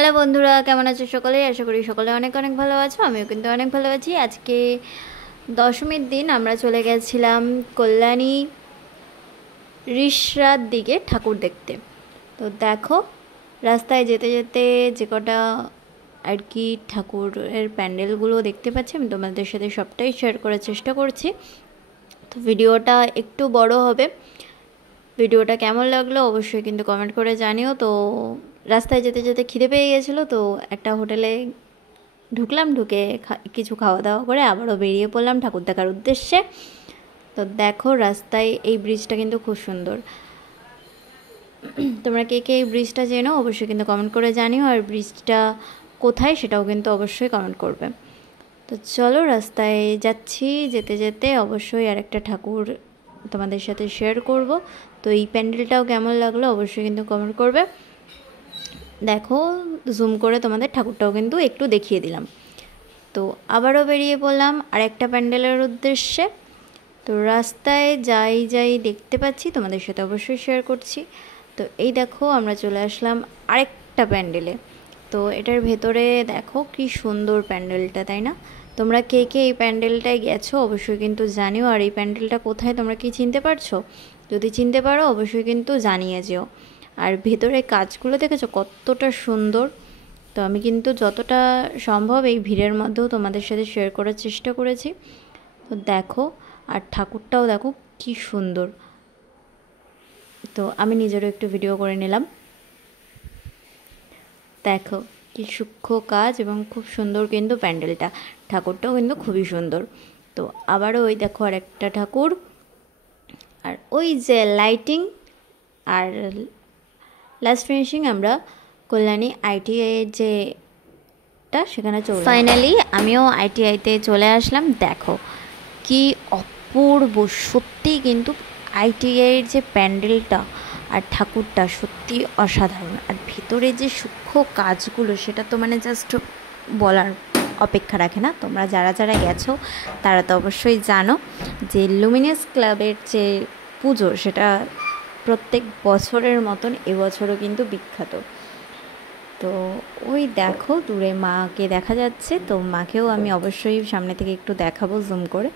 Hello বন্ধুরা, কেমন আছো সকলে? আশা করি সকলে অনেক অনেক ভালো আছো। আমিও কিন্তু অনেক ভালো আছি। আজকে দশমীর দিন আমরা চলে গেছিলাম কল্যাণী রিষড়ার দিকে ঠাকুর দেখতে। তো দেখো, রাস্তায় যেতে যেতে যে কটা আর কি ঠাকুরের প্যান্ডেলগুলো দেখতে পাচ্ছি, আমি তোমাদের সাথে সবটাই শেয়ার করার চেষ্টা করছি। তো ভিডিওটা একটু বড় হবে। ভিডিওটা কেমন লাগলো অবশ্যই কিন্তু কমেন্ট করে জানিও। তো রাস্তায় যেতে যেতে খিদে পেয়ে গেছিলো, তো একটা হোটেলে ঢুকলাম, ঢুকে কিছু খাওয়া দাওয়া করে আবারও বেরিয়ে পড়লাম ঠাকুর দেখার উদ্দেশ্যে। তো দেখো, রাস্তায় এই ব্রিজটা কিন্তু খুব সুন্দর। তোমরা কে কে এই ব্রিজটা চেনো অবশ্যই কিন্তু কমেন্ট করে জানিও, আর ব্রিজটা কোথায় সেটাও কিন্তু অবশ্যই কমেন্ট করবে। তো চলো, রাস্তায় যাচ্ছি, যেতে যেতে অবশ্যই আরেকটা ঠাকুর তোমাদের সাথে শেয়ার করব। তো এই প্যান্ডেলটাও কেমন লাগলো অবশ্যই কিন্তু কমেন্ট করবে। দেখো, জুম করে তোমাদের ঠাকুরটাও কিন্তু একটু দেখিয়ে দিলাম। তো আবারও বেরিয়ে পড়লাম আরেকটা প্যান্ডেলের উদ্দেশ্যে। তো রাস্তায় যাই দেখতে পাচ্ছি তোমাদের সাথে অবশ্যই শেয়ার করছি। তো এই দেখো, আমরা চলে আসলাম আরেকটা প্যান্ডেলে। তো এটার ভেতরে দেখো কি সুন্দর প্যান্ডেলটা, তাই না? তোমরা কে কে এই প্যান্ডেলটায় গেছো অবশ্যই কিন্তু জানিও। আর এই প্যান্ডেলটা কোথায় তোমরা কি চিনতে পারছো? যদি চিনতে পারো অবশ্যই কিন্তু জানিয়ে যেও। আর ভেতরে কাজগুলো দেখেছো কতটা সুন্দর। তো আমি কিন্তু যতটা সম্ভব এই ভিড়ের মধ্যেও তোমাদের সাথে শেয়ার করার চেষ্টা করেছি। তো দেখো, আর ঠাকুরটাও দেখো কি সুন্দর। তো আমি নিজেরও একটু ভিডিও করে নিলাম। দেখো কি সূক্ষ্ম কাজ এবং খুব সুন্দর কিন্তু প্যান্ডেলটা। ঠাকুরটাও কিন্তু খুবই সুন্দর। তো আবারও ওই দেখো আর একটা ঠাকুর, আর ওই যে লাইটিং, আর লাস্ট ফিনিশিং আমরা কল্যাণী আইটিআইয়ের যেটা সেখানে চলে ফাইনালি আমিও আইটিআইতে চলে আসলাম। দেখো কি অপূর্ব, সত্যি কিন্তু আইটিআইয়ের যে প্যান্ডেলটা আর ঠাকুরটা সত্যি অসাধারণ। আর ভিতরে যে সূক্ষ্ম কাজগুলো সেটা তো মানে জাস্ট বলার অপেক্ষা রাখে না। তোমরা যারা যারা গেছো তারা তো অবশ্যই জানো যে লুমিনাস ক্লাবের যে পুজো সেটা প্রত্যেক বছরের মতন এবছরও কিন্তু বিখ্যাত। তো ওই দেখো দূরে মাকে দেখা যাচ্ছে, তো মাকেও আমি অবশ্যই সামনে থেকে একটু দেখাবো জুম করে।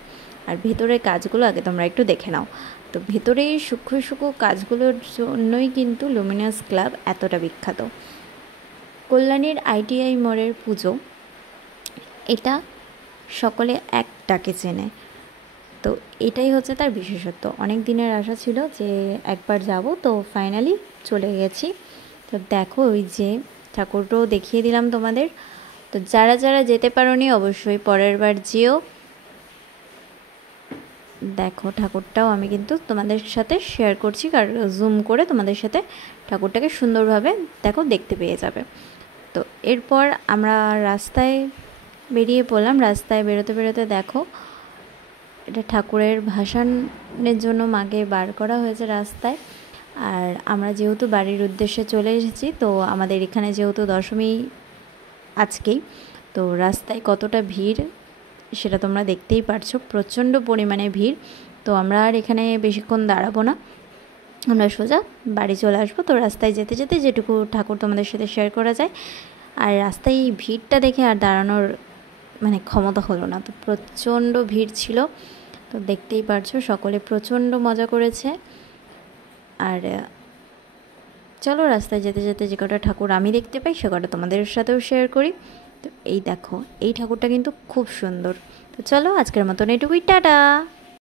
আর ভেতরের কাজগুলো আগে তোমরা একটু দেখে নাও। তো ভেতরে এই সূক্ষ্ম সূক্ষ্ম কাজগুলোর জন্যই কিন্তু লুমিনাস ক্লাব এতটা বিখ্যাত। কল্যাণীর আইটিআই মোড়ের পুজো, এটা সকলে এক ডাকে চেনে। তো এটাই হচ্ছে তার বিশেষত্ব। অনেক দিনের আশা ছিল যে একবার যাব, তো ফাইনালি চলে গেছি। তো দেখো ওই যে ঠাকুরটাও দেখিয়ে দিলাম তোমাদের। তো যারা যারা যেতে পারোনি অবশ্যই পরের বার যেও। দেখো ঠাকুরটাও আমি কিন্তু তোমাদের সাথে শেয়ার করছি, আর জুম করে তোমাদের সাথে ঠাকুরটাকে সুন্দরভাবে দেখো দেখতে পেয়ে যাবে। তো এরপর আমরা রাস্তায় বেরিয়ে পড়লাম। রাস্তায় বেরোতে বেরোতে দেখো, এটা ঠাকুরের ভাসানের জন্য মাকে বার করা হয়েছে রাস্তায়। আর আমরা যেহেতু বাড়ির উদ্দেশ্যে চলে এসেছি, তো আমাদের এখানে যেহেতু দশমী আজকেই, তো রাস্তায় কতটা ভিড় সেটা তোমরা দেখতেই পারছো, প্রচণ্ড পরিমাণে ভিড়। তো আমরা আর এখানে বেশিক্ষণ দাঁড়াবো না, আমরা সোজা বাড়ি চলে আসবো। তো রাস্তায় যেতে যেতে যেটুকু ঠাকুর তোমাদের সাথে শেয়ার করা যায়। আর রাস্তায় এই ভিড়টা দেখে আর দাঁড়ানোর মানে ক্ষমতা হলো না, তো প্রচণ্ড ভিড় ছিল। তো দেখতেই পারছো সকলে প্রচণ্ড মজা করেছে। আর চলো, রাস্তায় যেতে যেতে যে কটা ঠাকুর আমি দেখতে পাই সে কটা তোমাদের সাথেও শেয়ার করি। তো এই দেখো, এই ঠাকুরটা কিন্তু খুব সুন্দর। তো চলো, আজকের মতন এটুকুই, টাটা।